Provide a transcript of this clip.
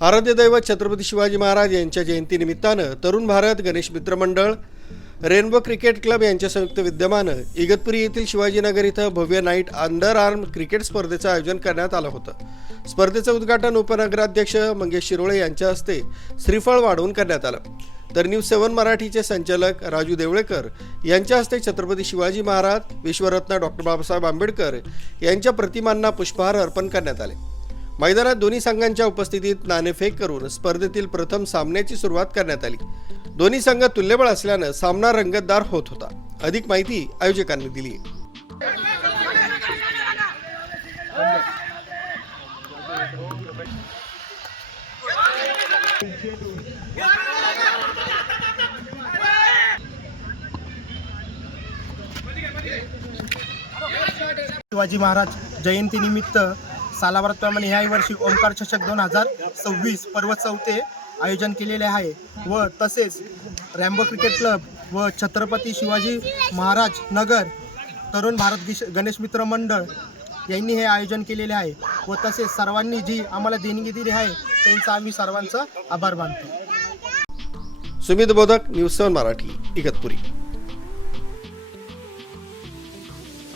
आराध्य दैवत छत्रपती शिवाजी महाराज यांच्या जयंतीनिमित्तानं तरुण भारत गणेश मित्र मंडळ, रेनबो क्रिकेट क्लब यांच्या संयुक्त विद्यमानं इगतपुरी येथील शिवाजीनगर इथं भव्य नाईट अंडर आर्म क्रिकेट स्पर्धेचं आयोजन करण्यात आलं होतं। स्पर्धेचं उद्घाटन उपनगराध्यक्ष मंगेश शिरोळे यांच्या हस्ते श्रीफळ वाढवून करण्यात आलं, तर न्यूज 7 मराठीचे संचालक राजू देवळेकर यांच्या हस्ते छत्रपती शिवाजी महाराज, विश्वरत्न डॉक्टर बाबासाहेब आंबेडकर यांच्या प्रतिमांना पुष्पहार अर्पण करण्यात आले। मैदानात दोन्ही संघांच्या उपस्थितीत नाणेफेक करून स्पर्धेतील प्रथम सामन्याची सुरुवात करण्यात आली। दोन्ही संघ तुल्यबळ असल्यानं सामना रंगतदार होत होता। अधिक माहिती आयोजकांनी दिली। शिवाजी महाराज जयंतीनिमित्त सालाबारप्रमाणे याही वर्षी ओमकार चषक 2026 पर्व 4 आयोजन केलेले आहे व तसेच रॅम्बो क्रिकेट क्लब व छत्रपती शिवाजी महाराज नगर तरुण भारत गणेश मित्र मंडळ यांनी हे आयोजन केलेले आहे व तसेच सर्वांनी जी आम्हाला देणगी दिली आहे त्यांचा आम्ही सर्वांचा आभार मानतो। सुमित बोधक, न्यूज 7 मराठी, इगतपुरी।